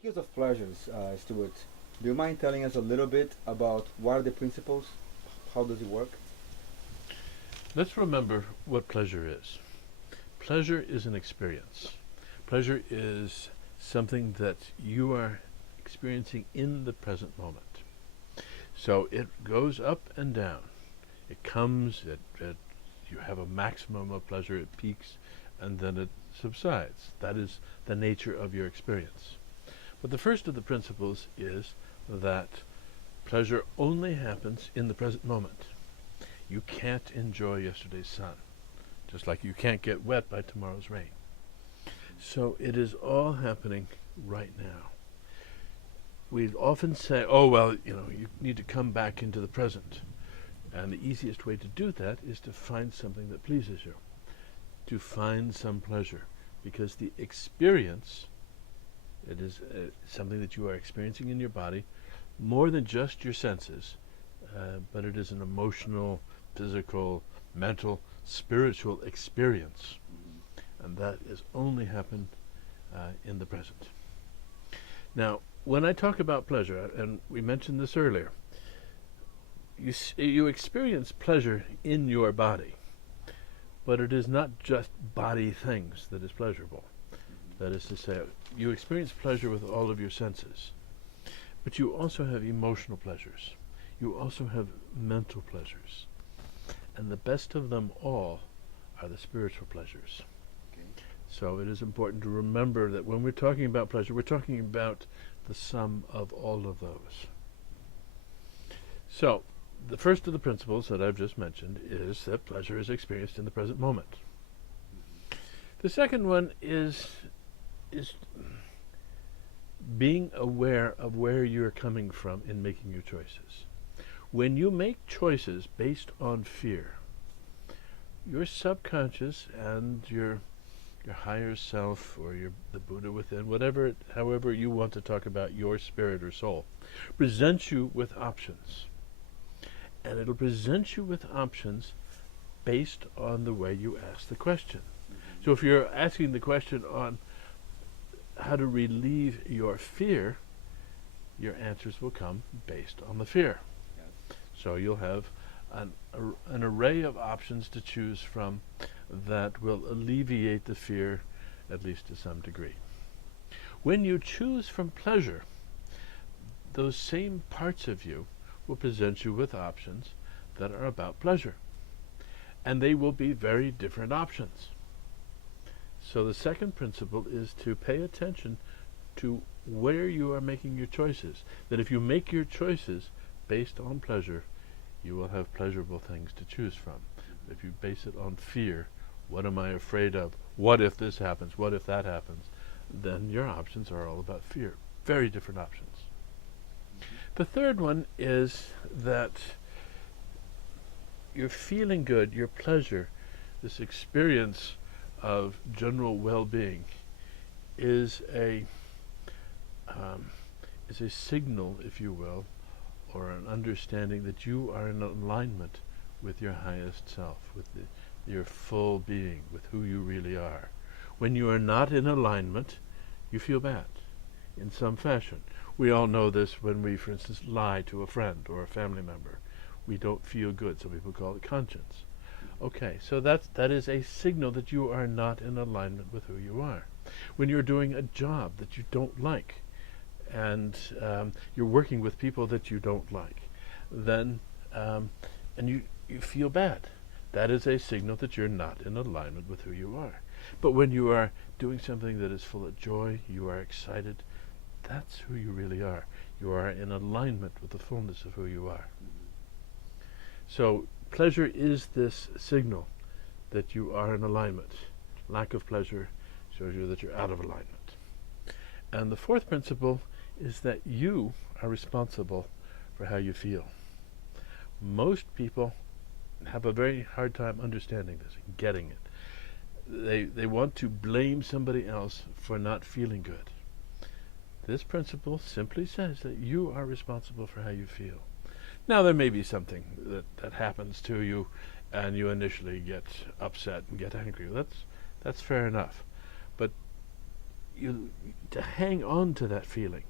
Skills of pleasures, Stewart. Do you mind telling us a little bit about what are the principles? How does it work? Let's remember what pleasure is. Pleasure is an experience. Pleasure is something that you are experiencing in the present moment. So it goes up and down. It comes, you have a maximum of pleasure, it peaks, and then it subsides. That is the nature of your experience. But the first of the principles is that pleasure only happens in the present moment. You can't enjoy yesterday's sun, just like you can't get wet by tomorrow's rain. So it is all happening right now. We often say, oh, well, you need to come back into the present. And the easiest way to do that is to find something that pleases you, to find some pleasure, because the experience, it is something that you are experiencing in your body, more than just your senses, but it is an emotional, physical, mental, spiritual experience. And that is only happen in the present. Now, when I talk about pleasure, and we mentioned this earlier, you experience pleasure in your body, but it is not just body things that is pleasurable. That is to say, you experience pleasure with all of your senses, but you also have emotional pleasures. You also have mental pleasures. And the best of them all are the spiritual pleasures. Okay. So it is important to remember that when we're talking about pleasure, we're talking about the sum of all of those. So, the first of the principles that I've just mentioned is that pleasure is experienced in the present moment. The second one is being aware of where you're coming from in making your choices. When you make choices based on fear, your subconscious and your higher self, or the Buddha within, however you want to talk about your spirit or soul, presents you with options. And it'll present you with options based on the way you ask the question. So if you're asking the question on how to relieve your fear, your answers will come based on the fear. Yes. So you'll have an array of options to choose from that will alleviate the fear, at least to some degree. When you choose from pleasure, those same parts of you will present you with options that are about pleasure. And they will be very different options. So the second principle is to pay attention to where you are making your choices. That if you make your choices based on pleasure, you will have pleasurable things to choose from. If you base it on fear, what am I afraid of? What if this happens? What if that happens? Then your options are all about fear. Very different options. The third one is that you're feeling good, your pleasure, this experience of general well-being is a signal, if you will, or an understanding that you are in alignment with your highest self, with your full being, with who you really are. When you are not in alignment, you feel bad in some fashion. We all know this when we, for instance, lie to a friend or a family member. We don't feel good. Some people call it conscience. Okay, so that is a signal that you are not in alignment with who you are. When you're doing a job that you don't like, and you're working with people that you don't like, then and you feel bad. That is a signal that you're not in alignment with who you are. But when you are doing something that is full of joy, you are excited, that's who you really are. You are in alignment with the fullness of who you are. So pleasure is this signal that you are in alignment. Lack of pleasure shows you that you're out of alignment. And the fourth principle is that you are responsible for how you feel. Most people have a very hard time understanding this and getting it. They want to blame somebody else for not feeling good. This principle simply says that you are responsible for how you feel. Now, there may be something that happens to you and you initially get upset and get angry. That's fair enough. But to hang on to that feeling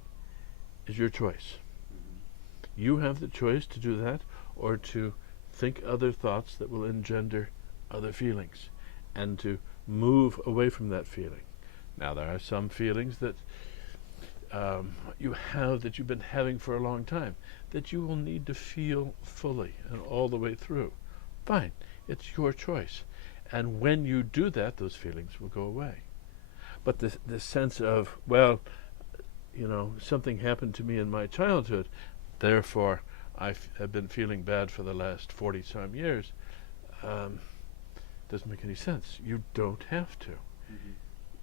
is your choice. You have the choice to do that or to think other thoughts that will engender other feelings and to move away from that feeling. Now, there are some feelings that that you've been having for a long time that you will need to feel fully and all the way through. Fine, it's your choice. And when you do that, those feelings will go away. But the sense of, well, something happened to me in my childhood, therefore I have been feeling bad for the last 40-some years, doesn't make any sense. You don't have to. Mm-hmm.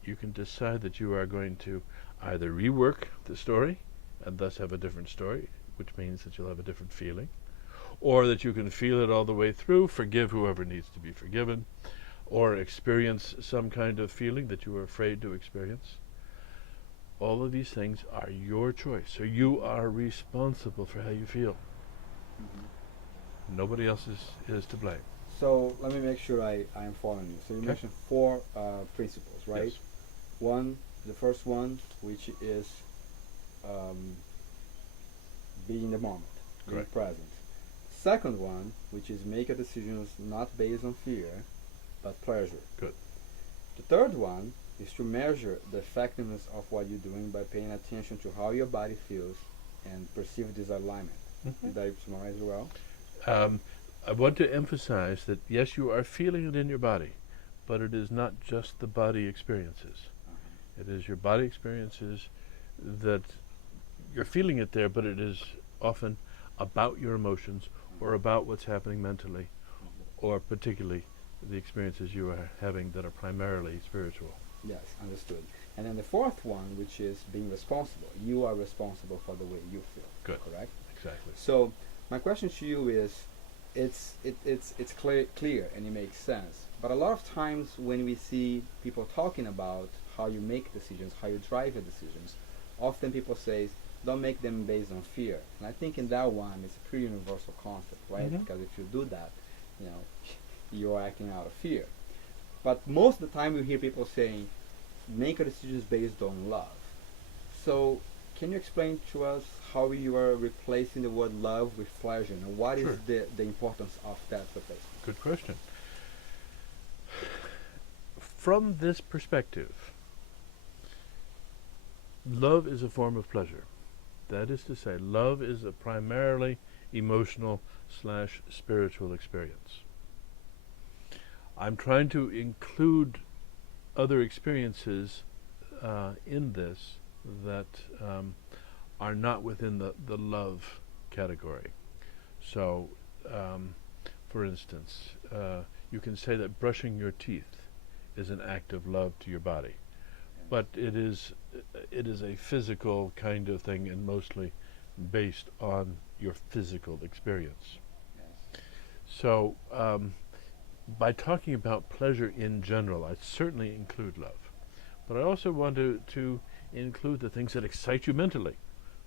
You can decide that you are going to either rework the story and thus have a different story, which means that you'll have a different feeling, or that you can feel it all the way through, forgive whoever needs to be forgiven, or experience some kind of feeling that you are afraid to experience. All of these things are your choice. So you are responsible for how you feel. Mm-hmm. Nobody else is to blame. So let me make sure I am following you. So you mentioned 4 principles, right? Yes. The first one, which is be in the moment, being Correct. present. Second one, which is make a decisions not based on fear, but pleasure. Good. The third one is to measure the effectiveness of what you're doing by paying attention to how your body feels and perceive disalignment. Mm-hmm. Did I summarize it well? I want to emphasize that yes, you are feeling it in your body, but it is not just the body experiences. It is your body experiences that you're feeling it there, but it is often about your emotions or about what's happening mentally, or particularly the experiences you are having that are primarily spiritual. Yes, understood. And then the fourth one, which is being responsible. You are responsible for the way you feel. Good. Correct? Exactly. So my question to you is, it's clear and it makes sense. But a lot of times when we see people talking about how you make decisions, how you drive your decisions, often people say, don't make them based on fear. And I think in that one, it's a pretty universal concept, right? Mm-hmm. Because if you do that, you're acting out of fear. But most of the time, we hear people saying, make a decisions based on love. So, can you explain to us how you are replacing the word love with pleasure, and what Sure. is the importance of that replacement? Good question. From this perspective, love is a form of pleasure. That is to say, love is a primarily emotional / spiritual experience. I'm trying to include other experiences in this that are not within the love category. So, for instance, you can say that brushing your teeth is an act of love to your body, but it is a physical kind of thing and mostly based on your physical experience. Yes. So, by talking about pleasure in general, I certainly include love. But I also want to include the things that excite you mentally.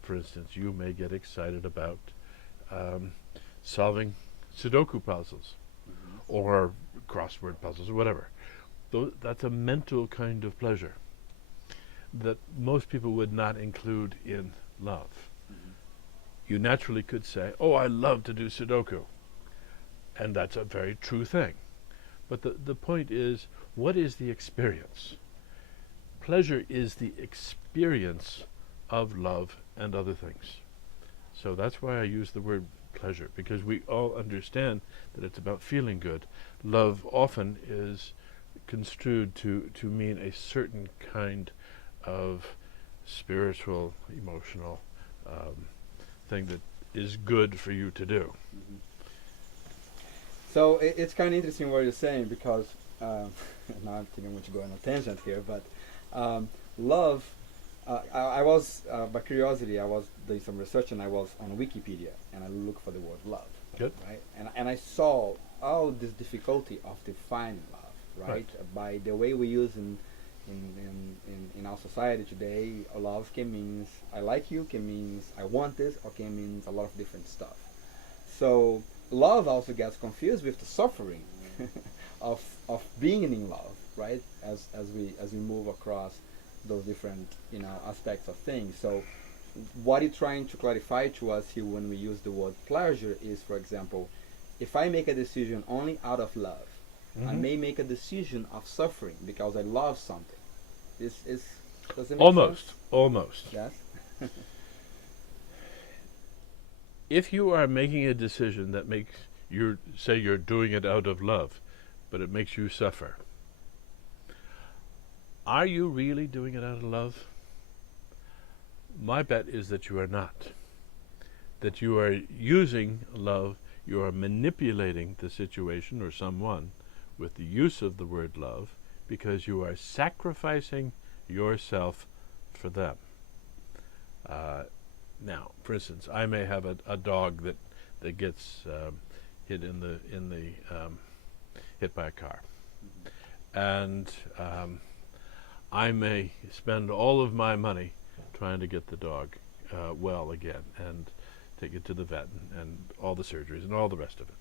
For instance, you may get excited about solving Sudoku puzzles or crossword puzzles or whatever. That's a mental kind of pleasure that most people would not include in love. You naturally could say, oh, I love to do Sudoku. And that's a very true thing. But the point is, what is the experience? Pleasure is the experience of love and other things. So that's why I use the word pleasure, because we all understand that it's about feeling good. Love often is construed to mean a certain kind of spiritual, emotional thing that is good for you to do. Mm-hmm. So it's kind of interesting what you're saying, because now I'm thinking I'm to go on a tangent here, but love. I was by curiosity, I was doing some research and I was on Wikipedia and I looked for the word love. Good. Right, and I saw all this difficulty of defining love, right? By the way we use in our society today, love can mean I like you, can mean I want this, or can mean a lot of different stuff. So love also gets confused with the suffering of being in love, right? As we move across those different, aspects of things. So what you're trying to clarify to us here when we use the word pleasure is, for example, if I make a decision only out of love, I Mm-hmm. may make a decision of suffering because I love something. This is Does it make sense? Almost, almost. Yes. If you are making a decision that makes you say you're doing it out of love, but it makes you suffer, are you really doing it out of love? My bet is that you are not. That you are using love, you are manipulating the situation or someone with the use of the word love because you are sacrificing yourself for them. Now, for instance, I may have a dog that gets hit hit by a car, and I may spend all of my money trying to get the dog well again and take it to the vet and all the surgeries and all the rest of it.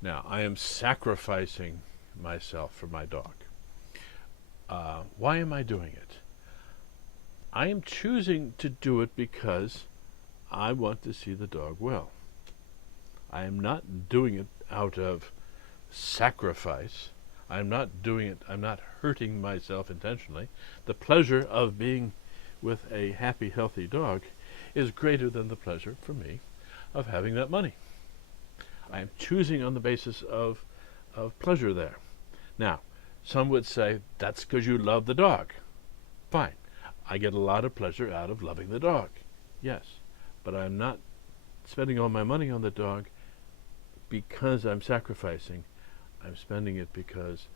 Now, I am sacrificing myself for my dog. Why am I doing it? I am choosing to do it because I want to see the dog well. I am not doing it out of sacrifice. I'm not hurting myself intentionally. The pleasure of being with a happy, healthy dog is greater than the pleasure for me of having that money. I am choosing on the basis of pleasure there. Now, some would say that's because you love the dog. Fine. I get a lot of pleasure out of loving the dog. Yes. But I'm not spending all my money on the dog because I'm sacrificing. I'm spending it because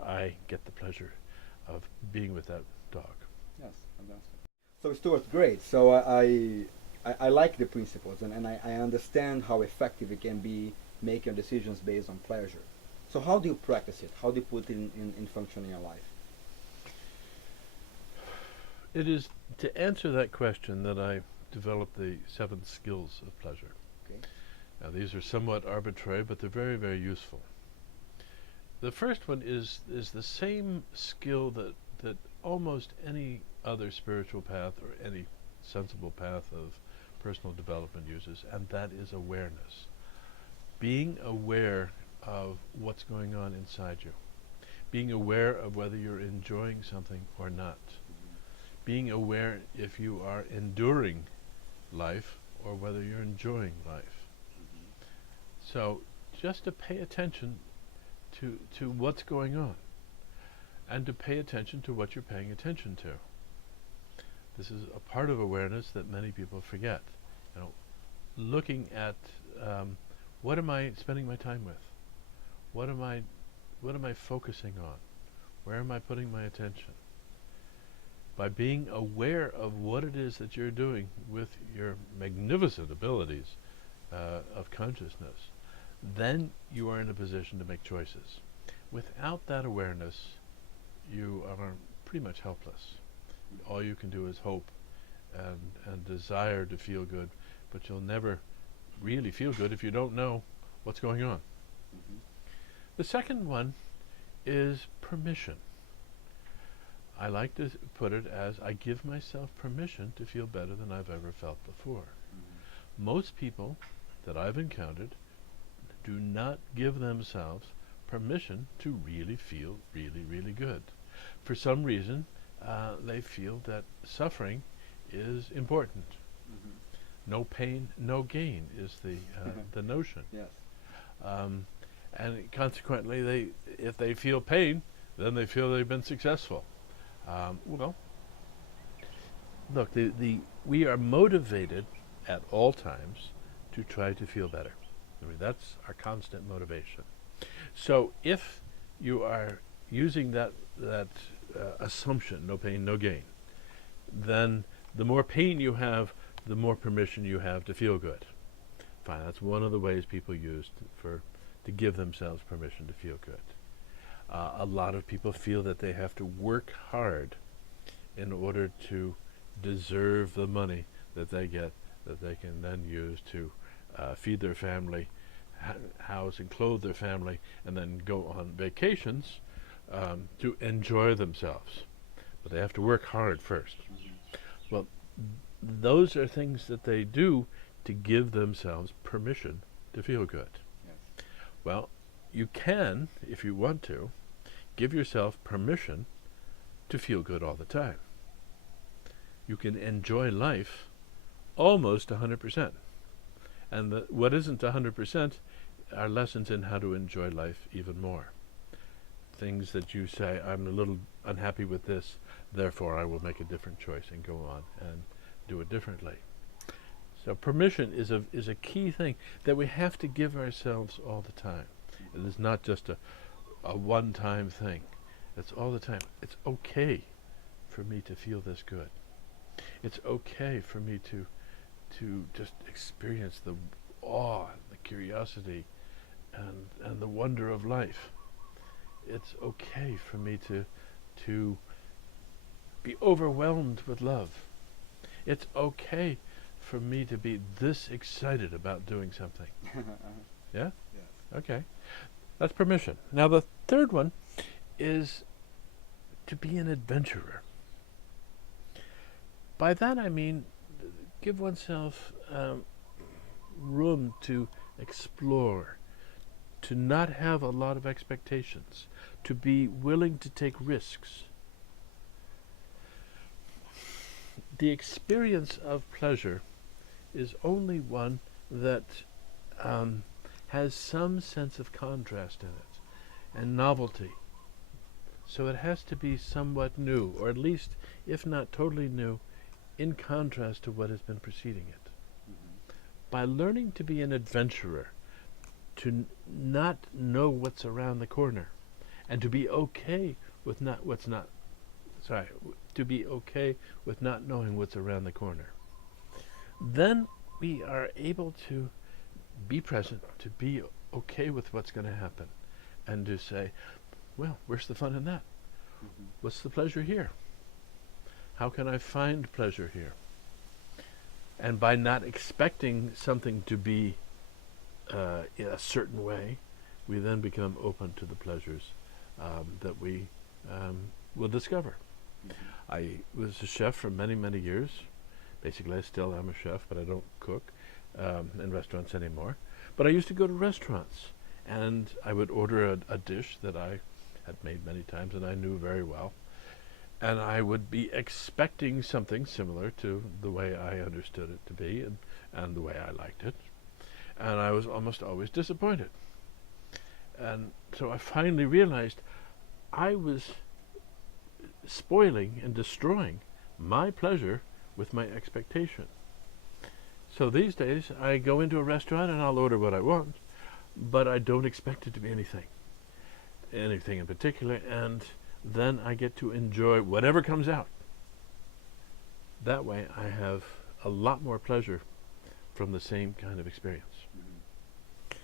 I get the pleasure of being with that dog. Yes, fantastic. So Stuart, great. So I like the principles, and I understand how effective it can be making decisions based on pleasure. So how do you practice it? How do you put it in function in your life? It is to answer that question that I developed the 7 skills of pleasure. Okay. Now, these are somewhat arbitrary, but they're very, very useful. The first one is the same skill that almost any other spiritual path or any sensible path of personal development uses, and that is awareness. Being aware of what's going on inside you. Being aware of whether you're enjoying something or not. Being aware if you are enduring life or whether you're enjoying life. So just to pay attention to what's going on and to pay attention to what you're paying attention to. This is a part of awareness that many people forget. Looking at what am I spending my time with? What am I focusing on? Where am I putting my attention? By being aware of what it is that you're doing with your magnificent abilities of consciousness, then you are in a position to make choices. Without that awareness, you are pretty much helpless. All you can do is hope and desire to feel good, but you'll never really feel good if you don't know what's going on. Mm-hmm. The second one is permission. I like to put it as I give myself permission to feel better than I've ever felt before. Mm-hmm. Most people that I've encountered do not give themselves permission to really feel really, really good. For some reason, they feel that suffering is important. Mm-hmm. No pain, no gain is the notion. Yes. And consequently, if they feel pain, then they feel they've been successful. Well, look, we are motivated at all times to try to feel better. I mean, that's our constant motivation. So if you are using that assumption, no pain, no gain, then the more pain you have, the more permission you have to feel good. Fine, that's one of the ways people use to give themselves permission to feel good. A lot of people feel that they have to work hard in order to deserve the money that they get, that they can then use to feed their family, house and clothe their family, and then go on vacations to enjoy themselves. but they have to work hard first. Mhm. Well, those are things that they do to give themselves permission to feel good. Yes. Well, you can, if you want to, give yourself permission to feel good all the time. You can enjoy life almost 100%. And what isn't 100% are lessons in how to enjoy life even more. Things that you say, I'm a little unhappy with this, therefore I will make a different choice and go on and do it differently. So permission is a key thing that we have to give ourselves all the time. It is not just a one-time thing. It's all the time. It's okay for me to feel this good. It's okay for me to just experience the awe, the curiosity, and the wonder of life. It's okay for me to be overwhelmed with love. It's okay for me to be this excited about doing something. Yeah? Yes. Okay. That's permission. Now the third one is to be an adventurer. By that I mean give oneself room to explore, to not have a lot of expectations, to be willing to take risks. The experience of pleasure is only one that has some sense of contrast in it and novelty. So it has to be somewhat new, or at least, if not totally new, in contrast to what has been preceding it. Mhm. By learning to be an adventurer, to not know what's around the corner, and to be okay with to be okay with not knowing what's around the corner, then we are able to be present, to be okay with what's going to happen, and to say, well, where's the fun in that? Mhm. What's the pleasure here? How can I find pleasure here? And by not expecting something to be in a certain way, we then become open to the pleasures that we will discover. Mhm. I was a chef for many, many years. Basically, I still am a chef, but I don't cook in restaurants anymore. But I used to go to restaurants, and I would order a dish that I had made many times and I knew very well. And I would be expecting something similar to the way I understood it to be and the way I liked it. And I was almost always disappointed. And so I finally realized I was spoiling and destroying my pleasure with my expectation. So these days I go into a restaurant and I'll order what I want, but I don't expect it to be anything in particular, and then I get to enjoy whatever comes out. That way I have a lot more pleasure from the same kind of experience. Mhm.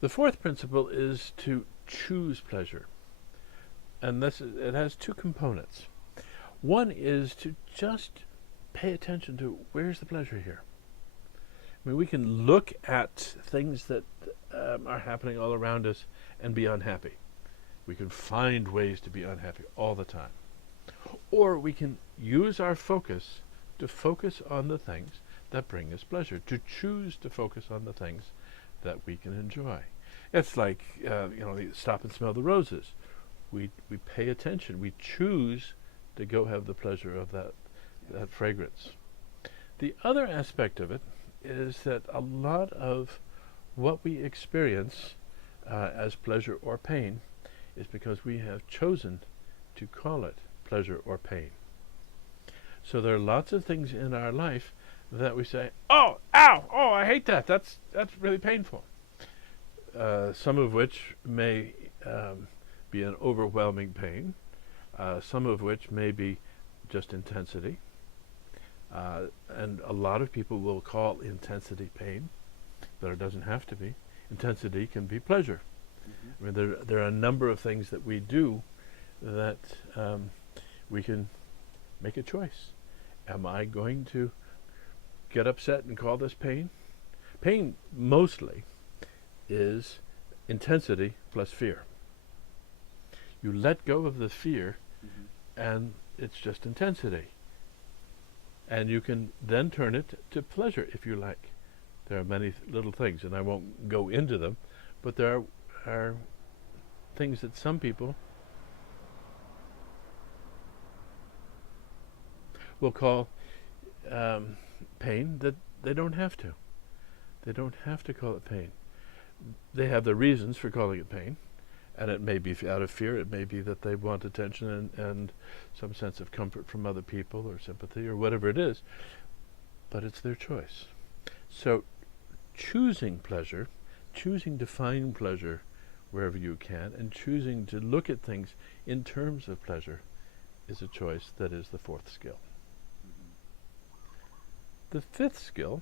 The fourth principle is to choose pleasure. And it has two components. One is to just pay attention to where's the pleasure here. I mean, we can look at things that are happening all around us and be unhappy. We can find ways to be unhappy all the time. Or we can use our focus to focus on the things that bring us pleasure, to choose to focus on the things that we can enjoy. It's like, stop and smell the roses. We pay attention. We choose to go have the pleasure of that fragrance. The other aspect of it is that a lot of what we experience as pleasure or pain is because we have chosen to call it pleasure or pain. So there are lots of things in our life that we say, oh, ow, oh, I hate that. That's really painful. Some of which may be an overwhelming pain. Some of which may be just intensity. And a lot of people will call intensity pain, but it doesn't have to be. Intensity can be pleasure. Mhm. I mean, there are a number of things that we do that we can make a choice. Am I going to get upset and call this pain? Pain mostly is intensity plus fear. You let go of the fear, Mhm. and it's just intensity. And you can then turn it to pleasure if you like. There are many little things, and I won't go into them, but there are things that some people will call pain that they don't have to. They don't have to call it pain. They have the reasons for calling it pain, and it may be out of fear, it may be that they want attention and some sense of comfort from other people or sympathy or whatever it is, but it's their choice. So choosing pleasure, choosing to find pleasure wherever you can, and choosing to look at things in terms of pleasure is a choice that is the fourth skill. The fifth skill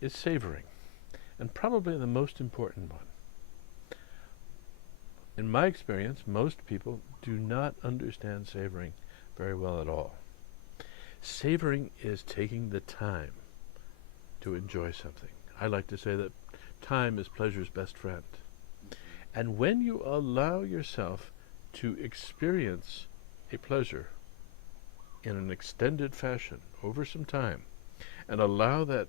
is savoring, and probably the most important one. In my experience, most people do not understand savoring very well at all. Savoring is taking the time to enjoy something. I like to say that time is pleasure's best friend. And when you allow yourself to experience a pleasure in an extended fashion over some time, and allow that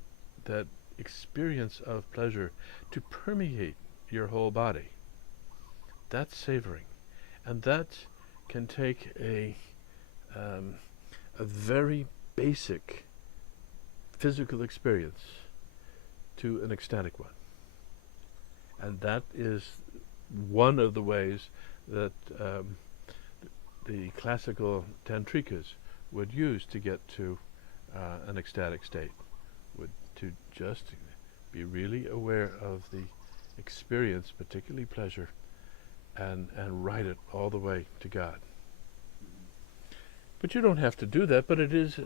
experience of pleasure to permeate your whole body, that's savoring. And that can take a very basic physical experience to an ecstatic one. And that is one of the ways that the classical tantrikas would use to get to an ecstatic state, would to just be really aware of the experience, particularly pleasure, and ride it all the way to God. But you don't have to do that, but it is,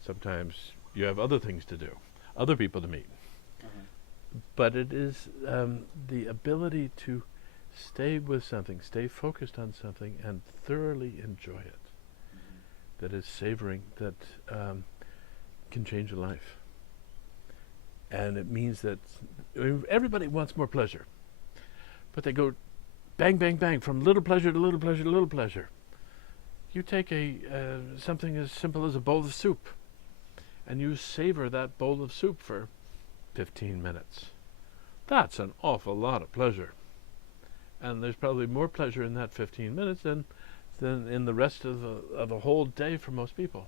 sometimes you have other things to do, other people to meet. But it is the ability to stay with something, stay focused on something, and thoroughly enjoy it. That is savoring, that can change a life. And it means that everybody wants more pleasure, but they go bang, bang, bang, from little pleasure to little pleasure to little pleasure. You take something as simple as a bowl of soup, and you savor that bowl of soup for 15 minutes. That's an awful lot of pleasure. And there's probably more pleasure in that 15 minutes than in the rest of a whole day for most people.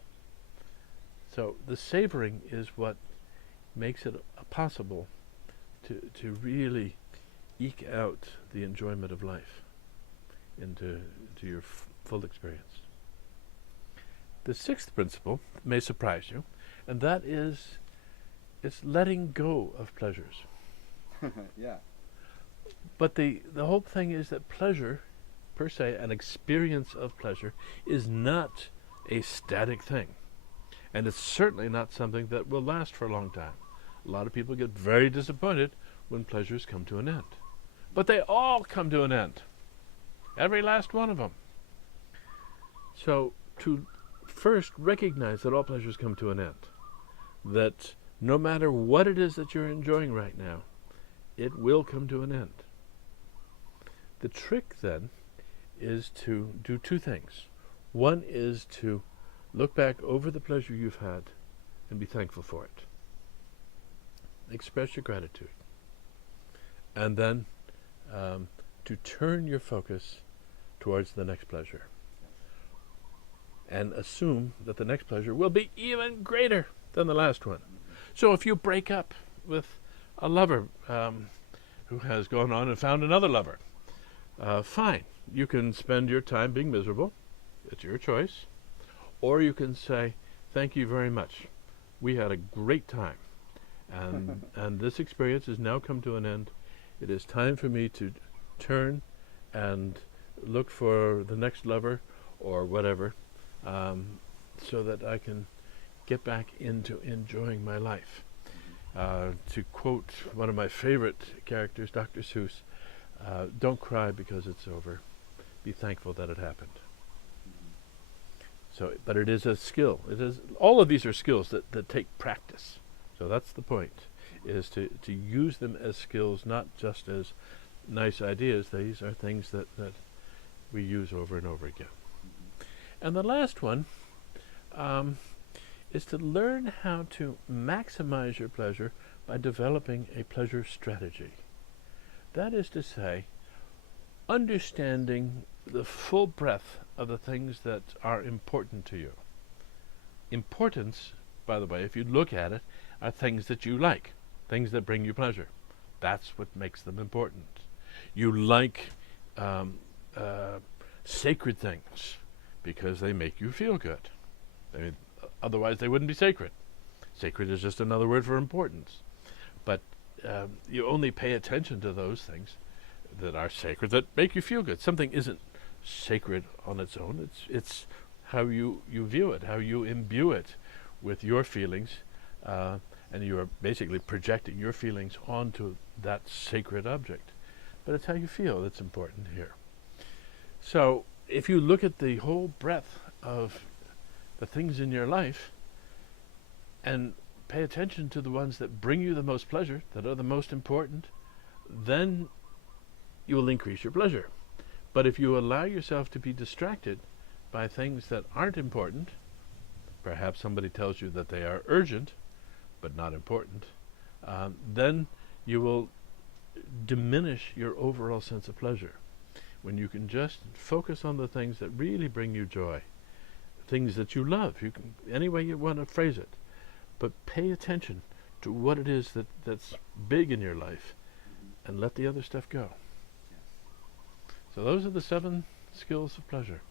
So the savoring is what makes it possible to really eke out the enjoyment of life into your full experience. The sixth principle may surprise you, and that is it's letting go of pleasures. Yeah. But the whole thing is that pleasure, per se, an experience of pleasure, is not a static thing. And it's certainly not something that will last for a long time. A lot of people get very disappointed when pleasures come to an end. But they all come to an end. Every last one of them. So to first recognize that all pleasures come to an end. That no matter what it is that you're enjoying right now, it will come to an end. The trick then is to do two things. One is to look back over the pleasure you've had and be thankful for it. Express your gratitude. And then to turn your focus towards the next pleasure. And assume that the next pleasure will be even greater than the last one. So if you break up with a lover who has gone on and found another lover, fine. You can spend your time being miserable. It's your choice. Or you can say, thank you very much. We had a great time. And this experience has now come to an end. It is time for me to turn and look for the next lover or whatever, so that I can get back into enjoying my life. To quote one of my favorite characters, Dr. Seuss, don't cry because it's over. Be thankful that it happened. So, but it is a skill. It is, all of these are skills that take practice. So that's the point, is to use them as skills, not just as nice ideas. These are things that we use over and over again. And the last one is to learn how to maximize your pleasure by developing a pleasure strategy. That is to say, understanding the full breadth of the things that are important to you. Importance, by the way, if you look at it, are things that you like, things that bring you pleasure. That's what makes them important. You like sacred things because they make you feel good. I mean, otherwise they wouldn't be sacred. Sacred is just another word for importance. But you only pay attention to those things that are sacred, that make you feel good. Something isn't sacred on its own. It's how you view it, how you imbue it with your feelings, and you are basically projecting your feelings onto that sacred object. But it's how you feel that's important here. So if you look at the whole breadth of the things in your life and pay attention to the ones that bring you the most pleasure, that are the most important, then you will increase your pleasure. But if you allow yourself to be distracted by things that aren't important, perhaps somebody tells you that they are urgent but not important, then you will diminish your overall sense of pleasure. When you can just focus on the things that really bring you joy, things that you love, you can, any way you want to phrase it, but pay attention to what it is that's big in your life and let the other stuff go. So those are the 7 skills of pleasure.